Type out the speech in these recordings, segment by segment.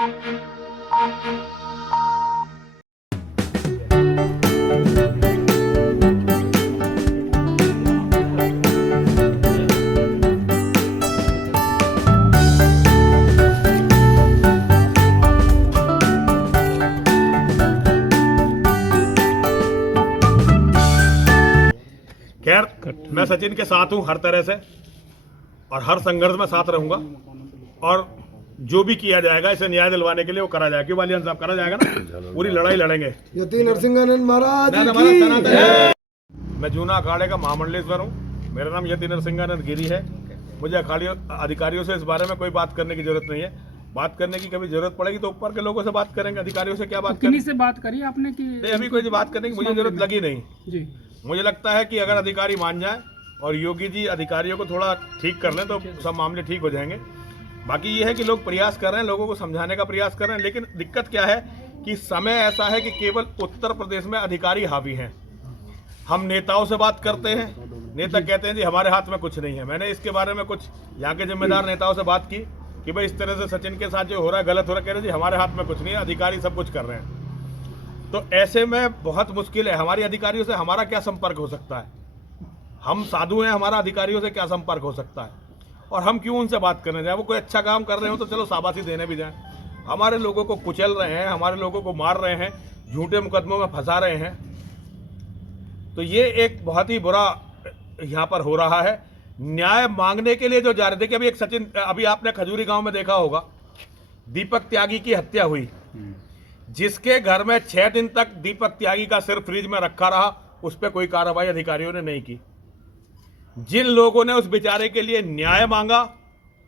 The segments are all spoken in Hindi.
खैर, मैं सचिन के साथ हूं हर तरह से और हर संघर्ष में साथ रहूंगा और जो भी किया जाएगा इसे न्याय दिलवाने के लिए वो करा जाएगा। क्यों बालियान साहब, करा जाएगा ना, पूरी लड़ाई लड़ेंगे। यति नरसिंहानंद महाराज की। मैं जूना अखाड़े का महामंडलेश्वर हूँ। मेरा नाम यति नरसिंहानंद गिरी है। मुझे अधिकारियों से इस बारे में कोई बात करने की जरूरत नहीं है। बात करने की कभी जरूरत पड़ेगी तो ऊपर के लोगों से बात करेंगे। अधिकारियों से क्या बात करनी? से बात करी आपने कि नहीं, अभी कोई बात करने की मुझे जरूरत लगी नहीं जी। मुझे लगता है कि अगर अधिकारी मान जाए और योगी जी अधिकारियों को थोड़ा ठीक कर लें तो सब मामले ठीक हो जाएंगे। बाकी ये है कि लोग प्रयास कर रहे हैं, लोगों को समझाने का प्रयास कर रहे हैं, लेकिन दिक्कत क्या है कि समय ऐसा है कि केवल उत्तर प्रदेश में अधिकारी हावी हैं। हम नेताओं से बात करते हैं, नेता कहते हैं जी हमारे हाथ में कुछ नहीं है। मैंने इसके बारे में कुछ यहाँ के जिम्मेदार नेताओं से बात की कि भाई इस तरह से सचिन के साथ जो हो रहा है गलत हो रहा है। कह रहे जी हमारे हाथ में कुछ नहीं है, अधिकारी सब कुछ कर रहे हैं। तो ऐसे में बहुत मुश्किल है। हमारी अधिकारियों से हमारा क्या संपर्क हो सकता है? हम साधु हैं, हमारा अधिकारियों से क्या संपर्क हो सकता है? और हम क्यों उनसे बात करने जाए? वो कोई अच्छा काम कर रहे हो तो चलो शाबाशी देने भी जाएं। हमारे लोगों को कुचल रहे हैं, हमारे लोगों को मार रहे हैं, झूठे मुकदमों में फंसा रहे हैं। तो ये एक बहुत ही बुरा यहाँ पर हो रहा है। न्याय मांगने के लिए जो जा रहे थे कि अभी एक सचिन, अभी आपने खजूरी गांव में देखा होगा, दीपक त्यागी की हत्या हुई। जिसके घर में 6 दिन तक दीपक त्यागी का सिर फ्रिज में रखा रहा, उस पर कोई कार्रवाई अधिकारियों ने नहीं की। जिन लोगों ने उस बेचारे के लिए न्याय मांगा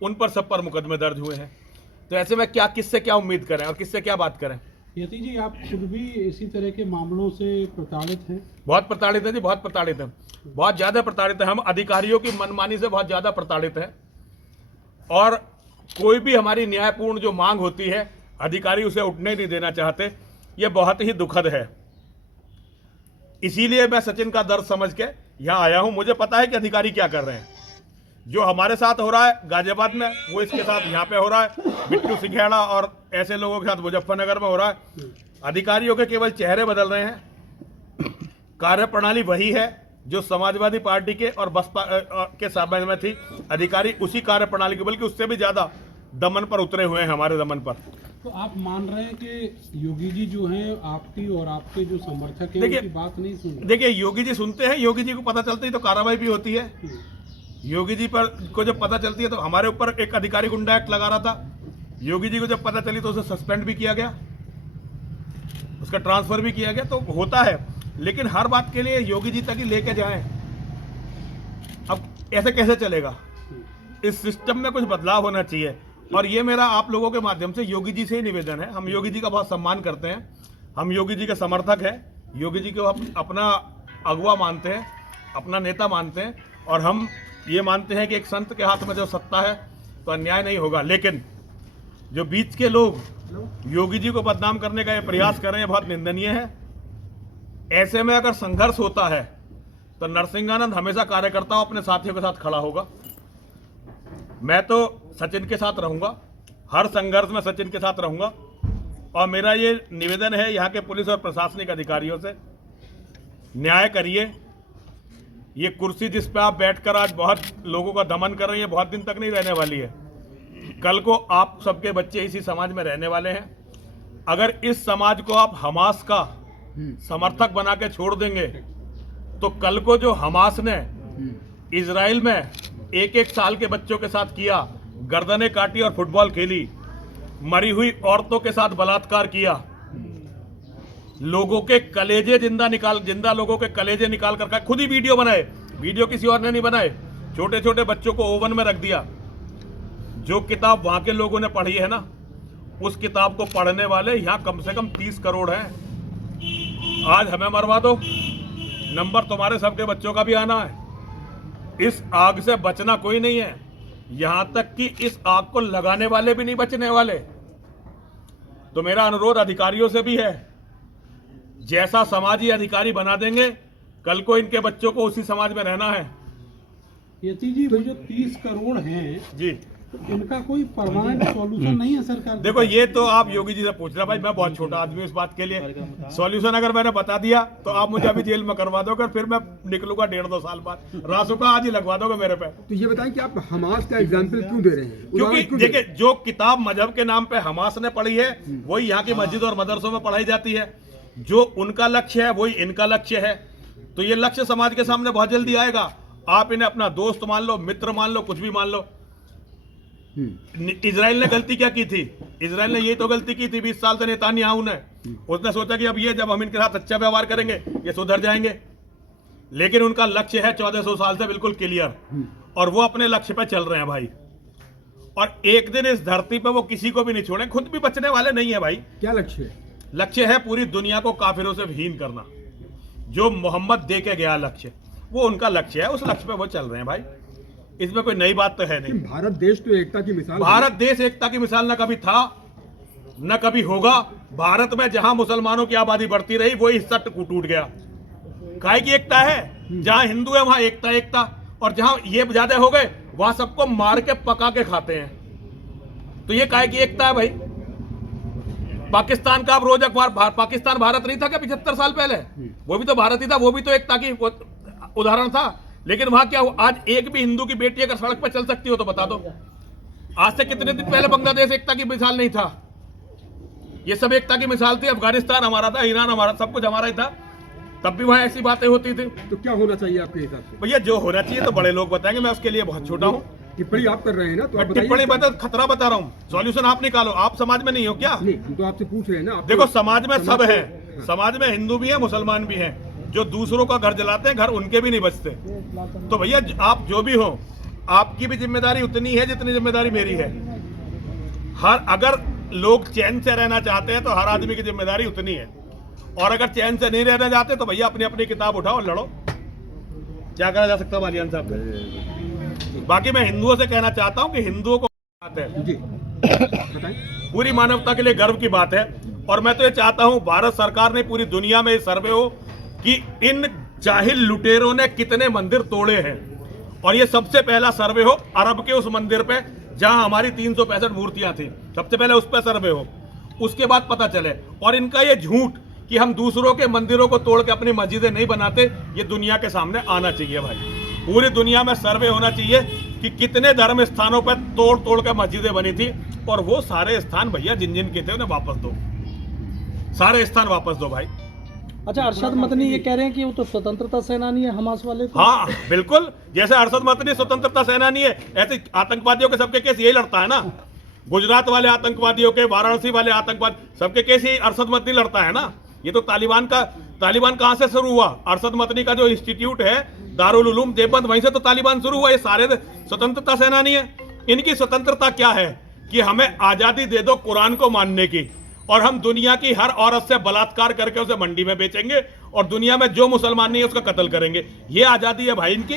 उन पर सब पर मुकदमे दर्ज हुए हैं। तो ऐसे में क्या, किससे क्या उम्मीद करें और किससे क्या बात करें? यति जी, आप खुद भी इसी तरह के मामलों से प्रताड़ित हैं? बहुत प्रताड़ित है जी, बहुत प्रताड़ित है, बहुत ज्यादा प्रताड़ित है। हम अधिकारियों की मनमानी से बहुत ज्यादा प्रताड़ित है और कोई भी हमारी न्यायपूर्ण जो मांग होती है अधिकारी उसे उठने नहीं देना चाहते। यह बहुत ही दुखद है। इसीलिए मैं सचिन का दर्द समझ के यहाँ आया हूं। मुझे पता है कि अधिकारी क्या कर रहे हैं। जो हमारे साथ हो रहा है गाजियाबाद में, वो इसके साथ यहाँ पे हो रहा है, बिट्टू सिंघेड़ा और ऐसे लोगों के साथ मुजफ्फरनगर में हो रहा है। अधिकारियों के केवल चेहरे बदल रहे हैं, कार्यप्रणाली वही है जो समाजवादी पार्टी के और बसपा के समय में थी। अधिकारी उसी कार्यप्रणाली के, बल्कि उससे भी ज्यादा दमन पर उतरे हुए हैं, हमारे दमन पर। तो आप मान रहे हैं कि योगी जी जो हैं आपकी और आपके जो समर्थक हैं उनकी बात नहीं सुन रहे? देखिए, योगी जी सुनते हैं। योगी जी को पता चलती है तो कार्रवाई भी होती है। योगी जी पर को जब पता चलती है तो हमारे ऊपर एक अधिकारी गुंडा एक्ट लगा रहा था। योगी जी को जब पता चली तो उसे सस्पेंड भी किया गया, उसका ट्रांसफर भी किया गया। तो होता है, लेकिन हर बात के लिए योगी जी तक ही लेके जाएं। अब ऐसे कैसे चलेगा? इस सिस्टम में कुछ बदलाव होना चाहिए। और ये मेरा आप लोगों के माध्यम से योगी जी से ही निवेदन है। हम योगी जी का बहुत सम्मान करते हैं, हम योगी जी के समर्थक हैं, योगी जी को हम अपना अगुवा मानते हैं, अपना नेता मानते हैं। और हम ये मानते हैं कि एक संत के हाथ में जो सत्ता है तो अन्याय नहीं होगा। लेकिन जो बीच के लोग योगी जी को बदनाम करने का ये प्रयास कर रहे हैं, बहुत निंदनीय है। ऐसे में अगर संघर्ष होता है तो नरसिंहानंद हमेशा कार्यकर्ताओं अपने साथियों के साथ खड़ा होगा। मैं तो सचिन के साथ रहूंगा, हर संघर्ष में सचिन के साथ रहूंगा। और मेरा ये निवेदन है यहाँ के पुलिस और प्रशासनिक अधिकारियों से, न्याय करिए। ये कुर्सी जिस पे आप बैठकर आज बहुत लोगों का दमन कर रही है, बहुत दिन तक नहीं रहने वाली है। कल को आप सबके बच्चे इसी समाज में रहने वाले हैं। अगर इस समाज को आप हमास का समर्थक बना के छोड़ देंगे तो कल को जो हमास ने इजराइल में 1-1 साल के बच्चों के साथ किया, गर्दनें काटी और फुटबॉल खेली, मरी हुई औरतों के साथ बलात्कार किया, लोगों के कलेजे जिंदा लोगों के कलेजे निकाल कर खुद ही वीडियो बनाए, वीडियो किसी और ने नहीं बनाए, छोटे छोटे बच्चों को ओवन में रख दिया। जो किताब वहां के लोगों ने पढ़ी है ना, उस किताब को पढ़ने वाले यहाँ कम से कम 30 करोड़ हैं। आज हमें मरवा दो, नंबर तुम्हारे सबके बच्चों का भी आना है। इस आग से बचना कोई नहीं है, यहां तक कि इस आग को लगाने वाले भी नहीं बचने वाले। तो मेरा अनुरोध अधिकारियों से भी है, जैसा समाज ये अधिकारी बना देंगे, कल को इनके बच्चों को उसी समाज में रहना है। यति जी, वो जो 30 करोड़ हैं जी, इनका कोई परमानेंट सॉल्यूशन नहीं है सरकार? देखो ये तो आप योगी जी से पूछ रहे भाई, मैं बहुत छोटा आदमी हूं इस बात के लिए। सॉल्यूशन अगर मैंने बता दिया तो आप मुझे अभी जेल में करवा दोगे, फिर मैं निकलूंगा 1.5-2 साल बाद, रासुका आज ही लगवा दोगे मेरे पे। तो ये बताएं कि आप हमास का एग्जाम्पल क्यों दे रहे हैं? क्योंकि देखिए, जो किताब मजहब के नाम पे हमास ने पढ़ी है वही यहाँ की मस्जिद और मदरसों में पढ़ाई जाती है। जो उनका लक्ष्य है वही इनका लक्ष्य है। तो ये लक्ष्य समाज के सामने बहुत जल्दी आएगा। आप इन्हें अपना दोस्त मान लो, मित्र मान लो, कुछ भी मान लो। इजराइल ने गलती क्या की थी? इजराइल ने यही तो गलती की थी 20 साल से नेतान्याहू ने। उसने सोचा कि अब ये जब हम इनके साथ अच्छा व्यवहार करेंगे ये सुधर जाएंगे, लेकिन उनका लक्ष्य है 1400 साल से बिल्कुल क्लियर, और वो अपने लक्ष्य पे चल रहे हैं भाई। और एक दिन इस धरती पे वो किसी को भी नहीं छोड़े, खुद भी बचने वाले नहीं है भाई। क्या लक्ष्य है? लक्ष्य है पूरी दुनिया को काफिरों से विहीन करना। जो मोहम्मद दे के गया लक्ष्य, वो उनका लक्ष्य है, उस लक्ष्य पे वो चल रहे हैं भाई। इसमें कोई नई बात तो है नहीं। भारत देश तो एकता की मिसाल है। भारत देश एकता की मिसाल न कभी था न कभी होगा। भारत में जहां मुसलमानों की आबादी बढ़ती रही वही हिस्सा टूट गया। काहे की एकता है? जहां हिंदू है वहां एकता एकता, और जहां ये ज्यादा हो गए वहां सबको मार के पका के खाते हैं। तो ये काहे की एकता है भाई? पाकिस्तान का अब रोज अखबार, पाकिस्तान भारत नहीं था क्या 75 साल पहले? वो भी तो भारत ही था, वो भी तो एकता की उदाहरण था। लेकिन वहां क्या हुआ? आज एक भी हिंदू की बेटी अगर सड़क पर चल सकती हो तो बता दो। आज से कितने दिन पहले बांग्लादेश एकता की मिसाल नहीं था? ये सब एकता की मिसाल थी। अफगानिस्तान हमारा था, ईरान हमारा, सब कुछ हमारा ही था, तब भी वहां ऐसी बातें होती थी। तो क्या होना चाहिए आपके हिसाब से? भैया जो होना चाहिए तो बड़े लोग बताएंगे, मैं उसके लिए बहुत छोटा हूँ। टिप्पणी आप कर रहे हैं ना, तो आप टिप्पणी बता, खतरा बता रहा हूँ। सॉल्यूशन आप निकालो। आप समाज में नहीं हो क्या? नहीं, हम तो आपसे पूछ रहे हैं ना। देखो समाज में सब है, समाज में हिंदू भी है, मुसलमान भी हैं। जो दूसरों का घर जलाते हैं, घर उनके भी नहीं बचते। तो भैया आप जो भी हो, आपकी भी जिम्मेदारी उतनी है जितनी जिम्मेदारी मेरी है। अगर लोग चैन से रहना चाहते हैं तो हर आदमी की जिम्मेदारी उतनी है, और अगर चैन से नहीं रहना चाहते तो भैया अपनी अपनी किताब उठाओ और लड़ो। क्या करा जा सकता है बालियान साहब? बाकी मैं हिंदुओं से कहना चाहता हूं कि हिंदुओं को बात है जी बताएं। पूरी मानवता के लिए गर्व की बात है। और मैं तो ये चाहता हूं भारत सरकार ने पूरी दुनिया में सर्वे हो कि इन जाहिल लुटेरों ने कितने मंदिर तोड़े हैं, और ये सबसे पहला सर्वे हो अरब के उस मंदिर पे जहां हमारी 365 मूर्तियां थी, सबसे पहले उस पर सर्वे हो, उसके बाद पता चले। और इनका ये झूठ कि हम दूसरों के मंदिरों को तोड़ के अपनी मस्जिदें नहीं बनाते, ये दुनिया के सामने आना चाहिए भाई। पूरी दुनिया में सर्वे होना चाहिए कि कितने धर्म स्थानों पर तोड़ तोड़ के मस्जिदें बनी थी, और वो सारे स्थान भैया जिन जिन के थे उन्हें वापस दो, सारे स्थान वापस दो भाई। अच्छा, अरशद मतनी ये कह रहे हैं कि वो तो स्वतंत्रता सेनानी है हमास वाले तो। हाँ बिल्कुल, जैसे अरशद मतनी स्वतंत्रता सेनानी है, ऐसे आतंकवादियों के सबके केस यही लड़ता है ना। गुजरात वाले आतंकवादियों के, वाराणसी वाले आतंकवादी, सबके केस ही अरशद मतनी लड़ता है ना। ये तो तालिबान कहां से शुरू हुआ? अरशद मतनी का जो इंस्टीट्यूट है दारुल उलूम देवबंद, वहीं से तो तालिबान शुरू हुआ। ये सारे स्वतंत्रता सेनानी है। इनकी स्वतंत्रता क्या है कि हमें आजादी दे दो कुरान को मानने की, और हम दुनिया की हर औरत से बलात्कार करके उसे मंडी में बेचेंगे, और दुनिया में जो मुसलमान नहीं है उसका कत्ल करेंगे। ये आजादी है भाई इनकी।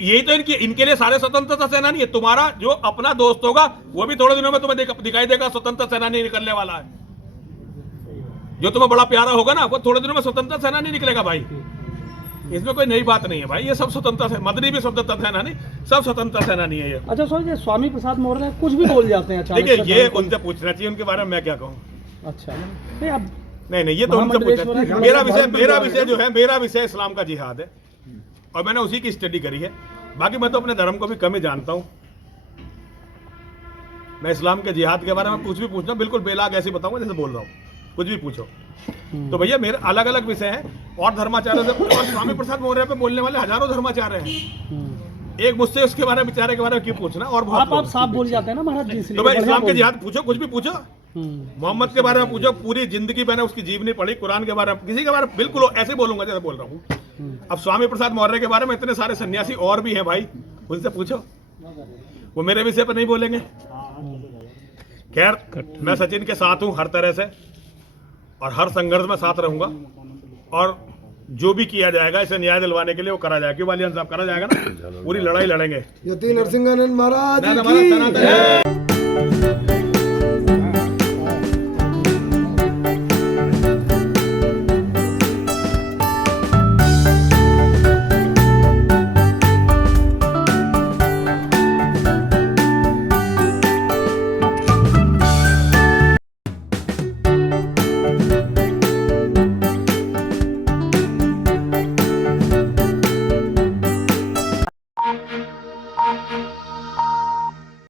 यही तो इनके लिए सारे स्वतंत्रता सेनानी है। तुम्हारा जो अपना दोस्त होगा वो भी थोड़े दिनों में तुम्हें दिखाई देगा स्वतंत्रता सेनानी निकलने वाला है। जो तुम्हें बड़ा प्यारा होगा ना, वो थोड़े दिनों में स्वतंत्रता सेनानी निकलेगा भाई। इसमें कोई नई बात नहीं है भाई। ये सब स्वतंत्रता से, मदनी भी स्वतंत्रता सेनानी, सब स्वतंत्रता सेनानी है ये। अच्छा सर, ये स्वामी प्रसाद मौर्य कुछ भी बोल जाते हैं अचानक। देखिए ये उनसे पूछना चाहिए, उनके बारे में मैं क्या कहूँ। अच्छा नहीं, अब नहीं ये तो उनसे पूछना। मेरा विषय जो है, मेरा विषय इस्लाम का जिहाद है, और मैंने उसी की स्टडी करी है। बाकी मैं तो अपने धर्म को भी कम ही जानता हूँ। मैं इस्लाम के जिहाद के बारे में कुछ भी पूछना बिल्कुल बेलाग ऐसे बताऊंगा जैसे बोल रहा हूँ, कुछ भी पूछो। तो भैया मेरे अलग अलग विषय हैं, और धर्माचार्य से, और स्वामी प्रसाद मौर्य पे बोलने वाले हजारों धर्माचार्य हैं। एक मुझसे उसके बारे में, विचारे के बारे में क्यों पूछना? और आप साफ बोल जाते हैं ना महाराज जी। तो भाई इस्लाम के जिहाद पूछो, कुछ भी पूछो। मोहम्मद के बारे में पूछो, पूरी जिंदगी मैंने उसकी जीवनी पढ़ी। कुरान के बारे में, किसी के बारे में बिल्कुल ऐसे बोलूंगा जैसे बोल रहा हूँ। अब स्वामी प्रसाद मौर्य के बारे में इतने सारे सन्यासी और भी हैं भाई, उनसे पूछो, वो मेरे विषय पर नहीं बोलेंगे। खैर मैं सचिन के साथ हूँ हर तरह से, और हर संघर्ष में साथ रहूंगा, और जो भी किया जाएगा इसे न्याय दिलवाने के लिए वो करा जाएगा। क्यों बालियान साहब, करा जाएगा ना, पूरी लड़ाई लड़ेंगे। यति नरसिंहानंद महाराज की जय।